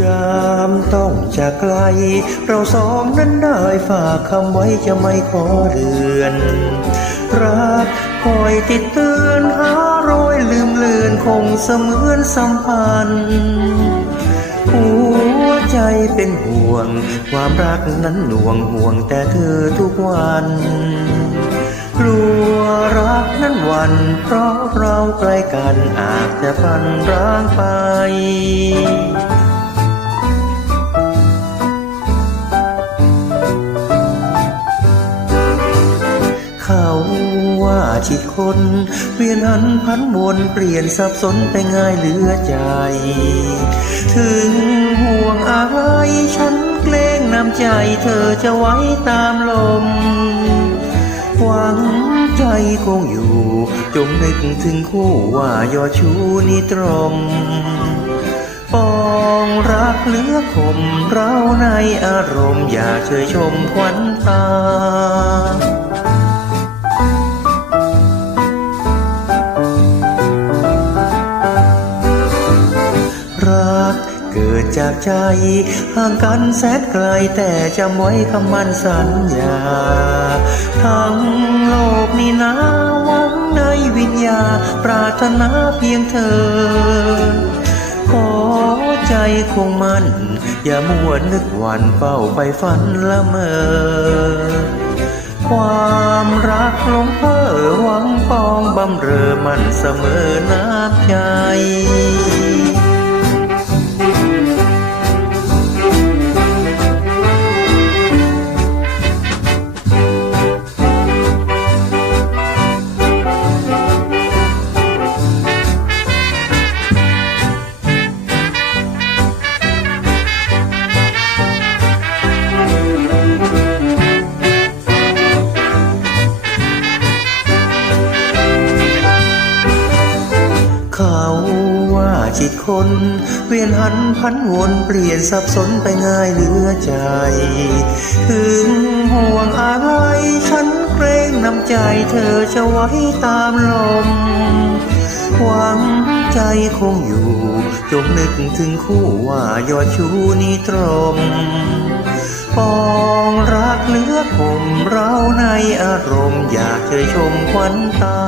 ยามต้องจากไกล เราสองนั้นได้ฝากคำไว้จะไม่ขอเดือน รักคอยติดเตือนหารอยลืมเลือนคงเสมือนสัมพันธ์หัวใจเป็นห่วง ความรักนั้นหน่วงห่วงแต่เธอทุกวันกลัวรักนั้นหวัน เพราะเราใกล้กันอาจจะพันร้างไป เขาว่าจิตคนเวียนหันพันวนเปลี่ยนสับสนไปง่ายเหลือใจ ถึงห่วงอะไรฉันเกรงน้ำใจเธอจะไว้ตามลมหวังใจคงอยู่ จงนึกถึงคู่ว่ายอชูนิตรมปองรักเหลือคมเราในอารมณ์ อย่าเชยชมควันตา เกิดจากใจ ห่างกันแสนไกลแต่จำไว้คำมั่นสัญญา ทั้งโลกนี้นาหวังในวิญญา ปรารถนาเพียงเธอ ขอใจคงมั่น อย่ามัวนึกหวันเฝ้าไปฝันละเมอความรักลงเพ้อหวังปองบำเรอมันเสมอน้ำใจเขา จิตคน เวียนหันพันวนเปลี่ยนสับสนไปง่ายเหลือใจ ถึงห่วงอะไร ฉันเกรงน้ำใจเธอจะไว้ตามลม หวังใจคงอยู่จงนึกถึงคู่ว่ายอดชูนิตรมปองรักเลือคมเราในอารมณ์อยากเชยชมควันตา